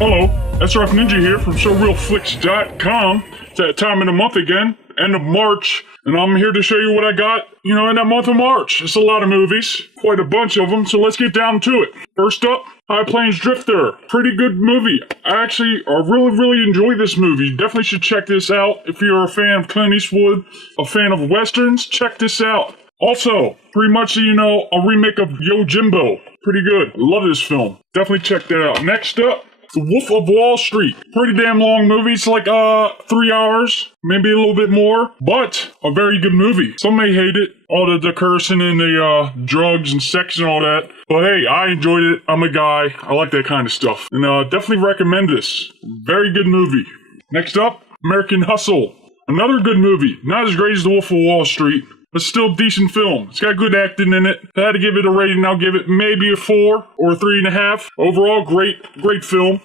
Hello, SRF Ninja here from soreelflix.com. It's that time of the month again, end of March, and I'm here to show you what I got, in that month of March. It's a lot of movies, quite a bunch of them, so let's get down to it. First up, High Plains Drifter. Pretty good movie. I really enjoy this movie. You definitely should check this out. If you're a fan of Clint Eastwood, a fan of Westerns, check this out. Also, pretty much, a remake of Yo Jimbo. Pretty good. Love this film. Definitely check that out. Next up, The Wolf of Wall Street. Pretty damn long movie. It's like 3 hours, maybe a little bit more, but a very good movie. Some may hate it, all the cursing and the drugs and sex and all that. But hey, I enjoyed it. I'm a guy. I like that kind of stuff. And definitely recommend this. Very good movie. Next up, American Hustle. Another good movie. Not as great as The Wolf of Wall Street, but still decent film. It's got good acting in it. If I had to give it a rating, I'll give it maybe a 4 or a 3.5. Overall, great film.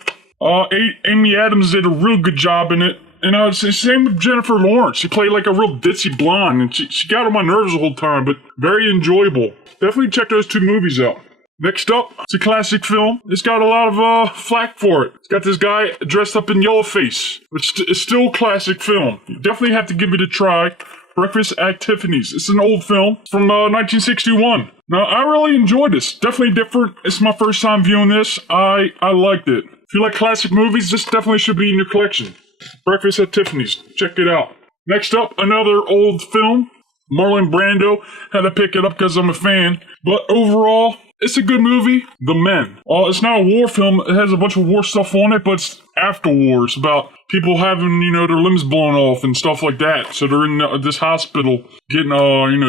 Amy Adams did a real good job in it. And it's the same with Jennifer Lawrence. She played like a real ditzy blonde, and she got on my nerves the whole time, but very enjoyable. Definitely check those two movies out. Next up, it's a classic film. It's got a lot of flack for it. It's got this guy dressed up in yellowface. It's still a classic film. You definitely have to give it a try. Breakfast at Tiffany's. It's an old film from 1961. Now, I really enjoyed this. Definitely different. It's my first time viewing this. I liked it. If you like classic movies, this definitely should be in your collection. Breakfast at Tiffany's. Check it out. Next up, another old film. Marlon Brando. Had to pick it up because I'm a fan. But overall, it's a good movie. The Men. It's not a war film. It has a bunch of war stuff on it, but it's after wars about people having, their limbs blown off and stuff like that. So they're in this hospital getting,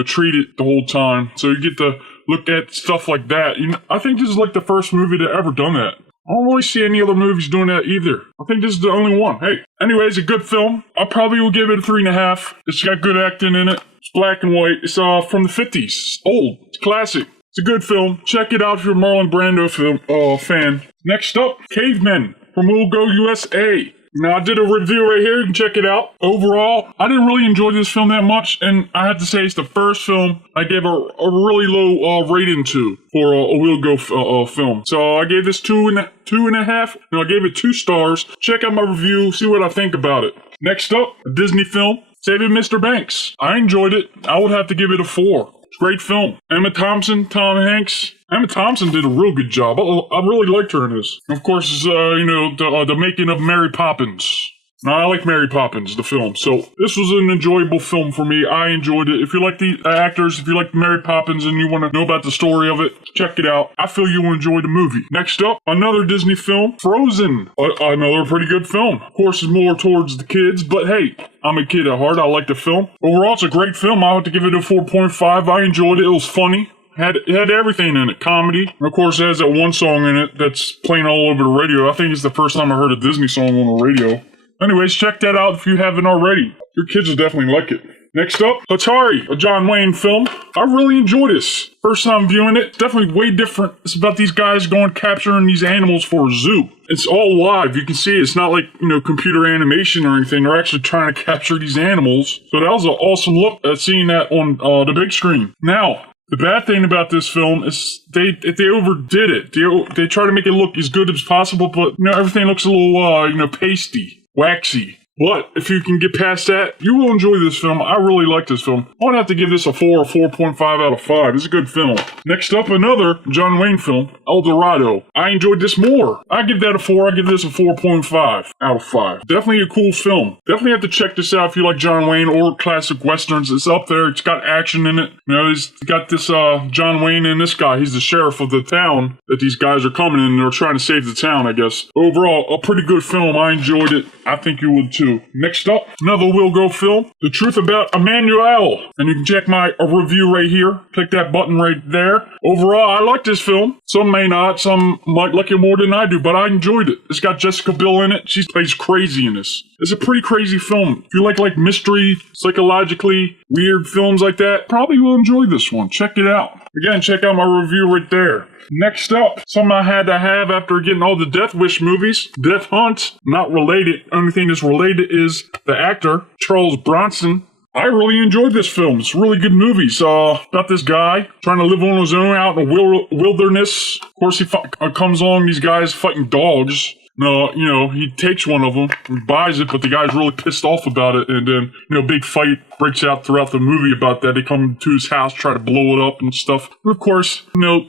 treated the whole time. So you get to look at stuff like that. I think this is like the first movie that ever done that. I don't really see any other movies doing that either. I think this is the only one. Hey, anyways, a good film. I probably will give it a 3.5. It's got good acting in it. It's black and white. It's from the 50s. It's old. It's classic. It's a good film. Check it out if you're a Marlon Brando fan. Next up, Cavemen from We'll Go USA. Now, I did a review right here. You can check it out. Overall, I didn't really enjoy this film that much, and I have to say it's the first film I gave a really low rating to for a We'll Go film. So I gave this 2.5, and I gave it 2 stars. Check out my review, see what I think about it. Next up, a Disney film, Saving Mr. Banks. I enjoyed it. I would have to give it a 4. Great film. Emma Thompson, Tom Hanks. Emma Thompson did a real good job. I really liked her in this. Of course, it's, the making of Mary Poppins. Now, I like Mary Poppins, the film. So, this was an enjoyable film for me. I enjoyed it. If you like the actors, if you like Mary Poppins and you want to know about the story of it, check it out. I feel you will enjoy the movie. Next up, another Disney film, Frozen. Another pretty good film. Of course, it's more towards the kids, but hey, I'm a kid at heart. I like the film. Overall, it's a great film. I have to give it a 4.5. I enjoyed it. It was funny. It had everything in it. Comedy. And of course, it has that one song in it that's playing all over the radio. I think it's the first time I heard a Disney song on the radio. Anyways, check that out if you haven't already. Your kids will definitely like it. Next up, Atari, a John Wayne film. I really enjoyed this. First time viewing it, definitely way different. It's about these guys going capturing these animals for a zoo. It's all live. You can see it. It's not like, computer animation or anything. They're actually trying to capture these animals. So that was an awesome look at seeing that on the big screen. Now, the bad thing about this film is they overdid it. They try to make it look as good as possible, but, everything looks a little, pasty. Waxy. But if you can get past that, you will enjoy this film. I really like this film. I would have to give this a 4 or 4.5 out of 5. It's a good film. Next up, another John Wayne film, El Dorado. I enjoyed this more. I give that a 4. I give this a 4.5 out of 5. Definitely a cool film. Definitely have to check this out if you like John Wayne or classic westerns. It's up there. It's got action in it. It's got this John Wayne and this guy. He's the sheriff of the town that these guys are coming in and they're trying to save the town, I guess. Overall, a pretty good film. I enjoyed it. I think you would too. Next up, another We'll Go film, The Truth About Emmanuel. And you can check my review right here. Click that button right there. Overall, I like this film. Some may not. Some might like it more than I do, but I enjoyed it. It's got Jessica Biel in it. She plays crazy in this. It's a pretty crazy film. If you like mystery, psychologically weird films like that, probably will enjoy this one. Check it out. Again, check out my review right there. Next up, something I had to have after getting all the Death Wish movies. Death Hunt, not related. Only thing that's related is the actor, Charles Bronson. I really enjoyed this film. It's a really good movie. It's about this guy trying to live on his own out in the wilderness. Of course, he comes along these guys fighting dogs. No, he takes one of them, he buys it, but the guy's really pissed off about it, and then, big fight breaks out throughout the movie about that. They come to his house, try to blow it up and stuff. And of course,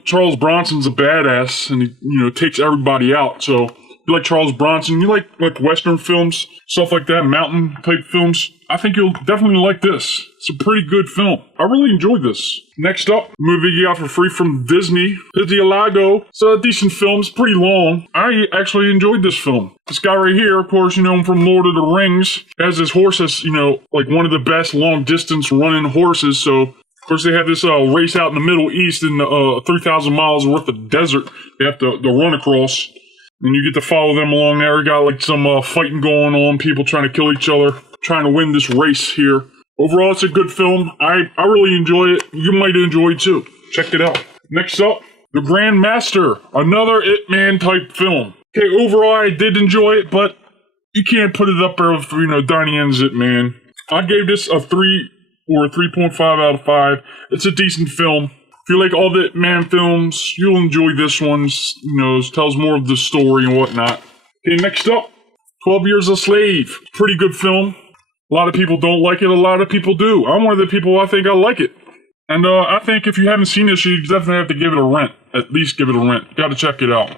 Charles Bronson's a badass, and he, takes everybody out, so... You like Charles Bronson, you like Western films, stuff like that, mountain type films, I think you'll definitely like this. It's a pretty good film. I really enjoyed this. Next up, movie you got for free from Disney, Lago. It's a decent film, it's pretty long. I actually enjoyed this film. This guy right here, of course, you know him from Lord of the Rings, has his horse as, like one of the best long distance running horses, so... Of course, they have this race out in the Middle East in 3,000 miles worth of desert they have to run across. And you get to follow them along there. You got like some fighting going on, people trying to kill each other, trying to win this race here. Overall, it's a good film. I really enjoy it. You might enjoy it too. Check it out. Next up, The Grandmaster, another Ip Man type film. Okay, overall, I did enjoy it, but you can't put it up there with, Donnie Yen's Ip Man. I gave this a 3 or a 3.5 out of 5. It's a decent film. If you like all the man films, you'll enjoy this one. It tells more of the story and whatnot. Okay, next up, 12 Years a Slave. Pretty good film. A lot of people don't like it, a lot of people do. I'm one of the people I think I like it. And I think if you haven't seen this, you definitely have to give it a rent. At least give it a rent. Gotta check it out.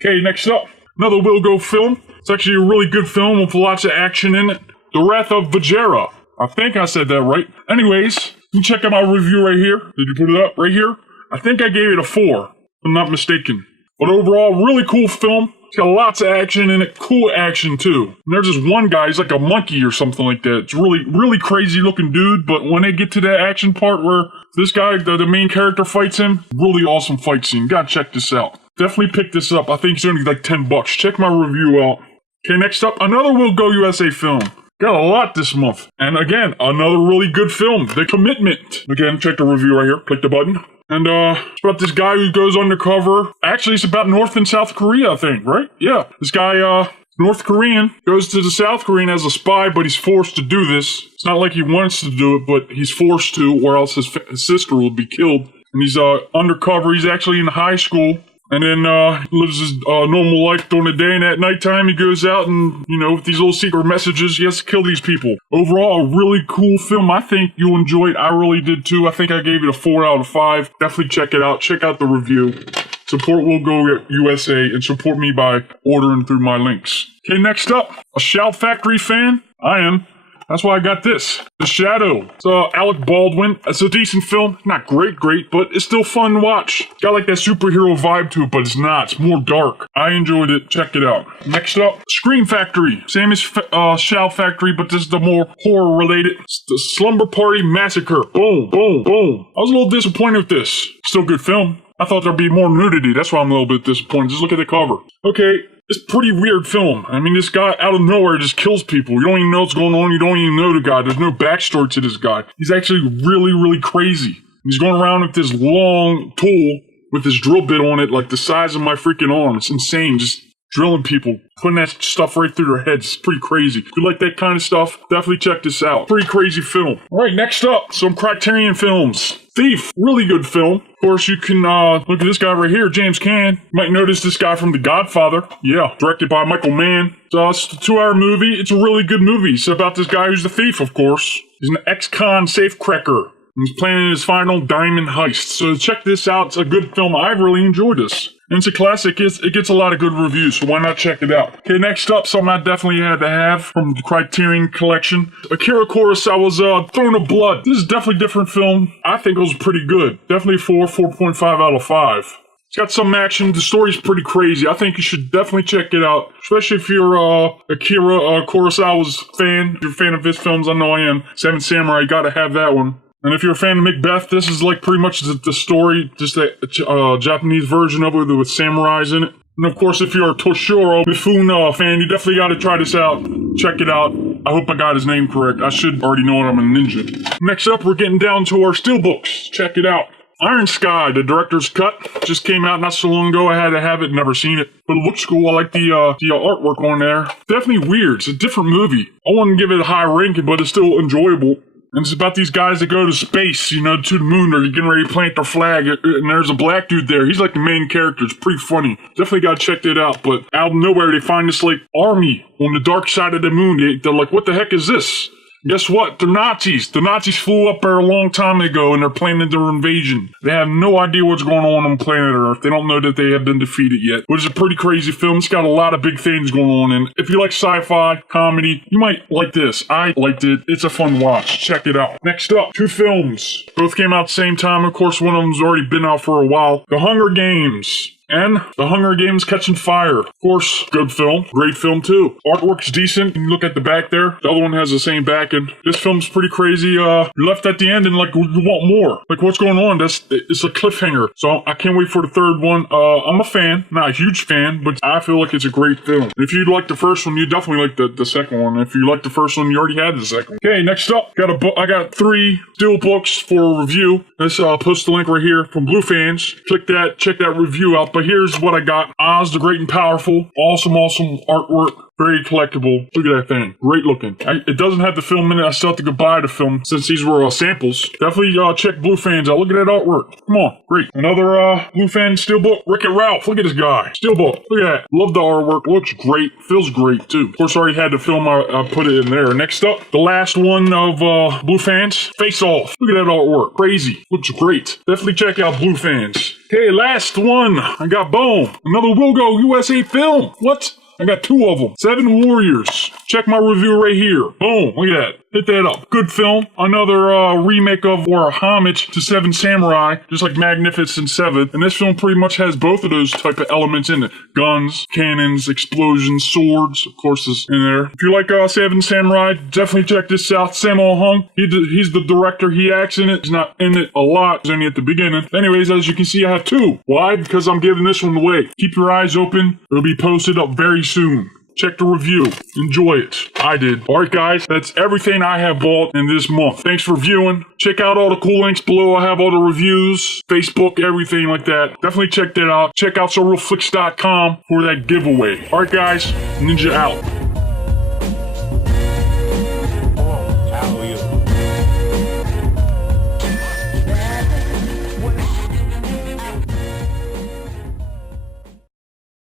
Okay, next up, another Will Go film. It's actually a really good film with lots of action in it. The Wrath of Vajra. I think I said that right. Anyways... You can check out my review right here. Did you put it up right here? I think I gave it a 4, if I'm not mistaken. But overall, really cool film. It's got lots of action in it. Cool action, too. And there's this one guy, he's like a monkey or something like that. It's really, really crazy looking dude. But when they get to that action part where this guy, the main character, fights him, really awesome fight scene. Gotta check this out. Definitely pick this up. I think it's only like $10. Check my review out. Okay, next up, another Will Go USA film. Got a lot this month. And again, another really good film, The Commitment. Again, check the review right here. Click the button. And it's about this guy who goes undercover. Actually, it's about North and South Korea, I think, right? Yeah. This guy, North Korean, goes to the South Korean as a spy, but he's forced to do this. It's not like he wants to do it, but he's forced to, or else his sister will be killed. And he's undercover. He's actually in high school. And then lives his normal life during the day, and at nighttime he goes out and, with these little secret messages, he has to kill these people. Overall, a really cool film. I think you'll enjoy it. I really did too. I think I gave it a 4 out of 5. Definitely check it out. Check out the review. Support Will Go USA and support me by ordering through my links. Okay, next up, a Shout Factory fan? I am. That's why I got this. The Shadow. It's Alec Baldwin. It's a decent film. Not great, but it's still fun to watch. Got like that superhero vibe to it, but it's not. It's more dark. I enjoyed it. Check it out. Next up, Scream Factory. Same as Shout Factory, but this is the more horror-related. It's the Slumber Party Massacre. Boom, boom, boom. I was a little disappointed with this. Still good film. I thought there'd be more nudity. That's why I'm a little bit disappointed. Just look at the cover. Okay. It's a pretty weird film. I mean, this guy out of nowhere just kills people. You don't even know what's going on. You don't even know the guy. There's no backstory to this guy. He's actually really, really crazy. He's going around with this long tool with this drill bit on it, like the size of my freaking arm. It's insane. Just drilling people, putting that stuff right through their heads. It's pretty crazy. If you like that kind of stuff, definitely check this out. Pretty crazy film. All right, next up, some Criterion films. Thief, really good film. Of course, you can look at this guy right here, James Caan. You might notice this guy from The Godfather. Yeah, directed by Michael Mann. It's a 2-hour movie. It's a really good movie. It's about this guy who's the thief, of course. He's an ex-con safecracker. He's planning his final diamond heist. So check this out. It's a good film. I really enjoyed this. And it's a classic. It gets a lot of good reviews, so why not check it out? Okay, next up, something I definitely had to have from the Criterion Collection. Akira Kurosawa's Throne of Blood. This is definitely a different film. I think it was pretty good. Definitely 4.5 out of 5. It's got some action. The story's pretty crazy. I think you should definitely check it out, especially if you're Akira Kurosawa's fan. If you're a fan of his films, I know I am. Seven Samurai, you gotta have that one. And if you're a fan of Macbeth, this is like pretty much the story, just a Japanese version of it with samurais in it. And of course, if you're a Toshiro Mifune fan, you definitely got to try this out. Check it out. I hope I got his name correct. I should already know it. I'm a ninja. Next up, we're getting down to our steelbooks. Check it out. Iron Sky, the director's cut, just came out not so long ago. I had to have it, never seen it. But it looks cool. I like the artwork on there. Definitely weird. It's a different movie. I wouldn't give it a high ranking, but it's still enjoyable. And it's about these guys that go to space, you know, to the moon. They're getting ready to plant their flag. And there's a black dude there. He's like the main character. It's pretty funny. Definitely gotta check that out. But out of nowhere, they find this like army on the dark side of the moon. They're like, what the heck is this? Guess what? They're Nazis. The Nazis flew up there a long time ago and they're planning their invasion. They have no idea what's going on planet Earth. They don't know that they have been defeated yet. Which is a pretty crazy film. It's got a lot of big things going on. And if you like sci-fi, comedy, you might like this. I liked it. It's a fun watch. Check it out. Next up, 2 films. Both came out at the same time. Of course, one of them's already been out for a while. The Hunger Games. And The Hunger Games Catching Fire. Of course, good film. Great film, too. Artwork's decent. You look at the back there. The other one has the same back, and this film's pretty crazy. You're left at the end and, like, you want more. Like, what's going on? It's a cliffhanger. So, I can't wait for the third one. I'm a fan. Not a huge fan, but I feel like it's a great film. And if you like the first one, you definitely like the second one. If you like the first one, you already had the second one. Okay, next up, I got 3 steel books for review. Let's post the link right here from Blue Fans. Click that, check that review out. But here's what I got. Oz the Great and Powerful. Awesome artwork. Very collectible. Look at that thing. Great looking. It doesn't have the film in it. I still have to go buy the film since these were samples. Definitely check Blue Fans out. Look at that artwork. Come on. Great. Another Blue Fan steelbook. Wreck-It Ralph. Look at this guy. Steelbook. Look at that. Love the artwork. Looks great. Feels great too. Of course, I already had the film. I put it in there. Next up, the last one of Blue Fans. Face Off. Look at that artwork. Crazy. Looks great. Definitely check out Blue Fans. Okay, last one. I got boom. Another Will Go USA film. What? I got 2 of them. 7 Warriors. Check my review right here. Boom. Look at that. Hit that up. Good film. Another remake of or a homage to 7 Samurai, just like Magnificent 7. And this film pretty much has both of those type of elements in it. Guns, cannons, explosions, swords, of course, is in there. If you like 7 Samurai, definitely check this out. Sammo Hung. He's the director. He acts in it. He's not in it a lot. He's only at the beginning. Anyways, as you can see, I have 2. Why? Because I'm giving this one away. Keep your eyes open. It'll be posted up very soon. Check the review. Enjoy it. I did. Alright guys, that's everything I have bought in this month. Thanks for viewing. Check out all the cool links below. I have all the reviews, Facebook, everything like that. Definitely check that out. Check out soreelflix.com for that giveaway. Alright guys, Ninja out.